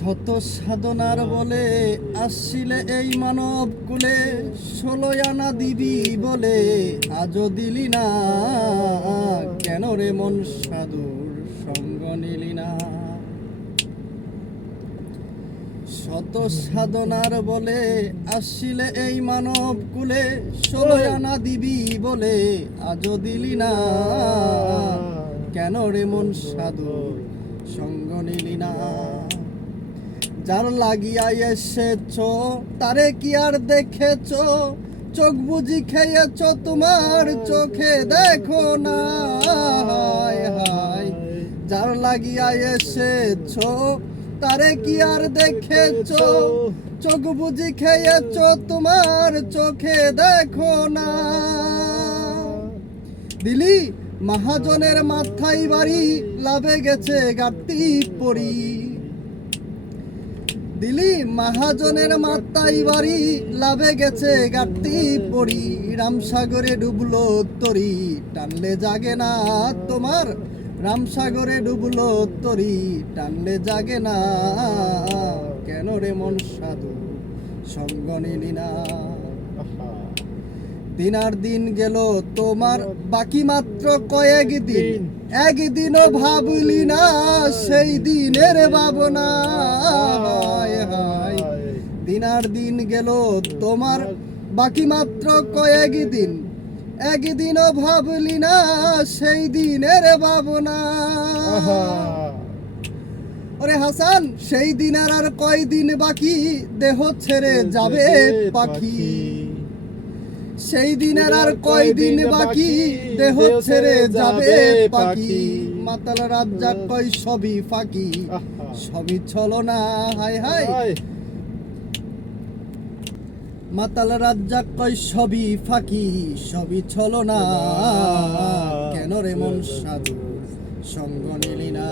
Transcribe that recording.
শত সাধনার বলে আসছিলে এই মানব কুলে, 16 আনা দিবি বলে আজও দিলি না, কেন রে মন সাধুর সঙ্গ নিলি না। শত সাধনার বলে আসছিলে এই মানব কুলে, 16 আনা দিবি বলে আজও দিলি না, কেন রে মন সাধুর সঙ্গ নিলি না। যার লাগিয়া এসেছ তারে কি আর দেখেছ, চোখ বুঝি খেয়েছ তোমার চোখে দেখো না। হায় হায়, যার লাগিয়া এসেছ তারে কি আর দেখেছ, চোখ বুঝি খেয়েছ তোমার চোখে দেখো না। দিলি মহাজনের মাথায় বাড়ি, লাভে গেছে গাঁটটি পড়ি। দিলি মহাজনের মাথায় বাড়ি, লাভে গেছে গাঁটটি পড়ি। রামসাগরে ডুবলো তরি, টানলে জাগে না তোমার, রামসাগরে ডুবলো তরি, টানলে জাগে না, কেন রে মন সাধু সঙ্গ নিলি না। দিন আর দিন গেল তোমার, বাকি মাত্র কয়েকদিন, একদিনও ভাবলি না সেই দিনের ভাবনা। হায় হায়, দিন আর দিন গেল তোমার, বাকি মাত্র কয়েকদিন, একদিনও ভাবলি না সেই দিনের ভাবনা। ওরে হাসান, সেই দিন আর কয়দিন বাকি, দেহ ছেড়ে যাবে পাখি। সেই দিনের আর কয়দিন বাকি, দেহ ছেড়ে যাবে পাখি। মাতাল রাজ্জাক কয় সবই ফাঁকি, সবই ছলনা। হায় হায়, মাতাল রাজ্জাক কয় সবই ফাঁকি, সবই ছলনা, কেন রে মন সাধু সঙ্গ নিলি না।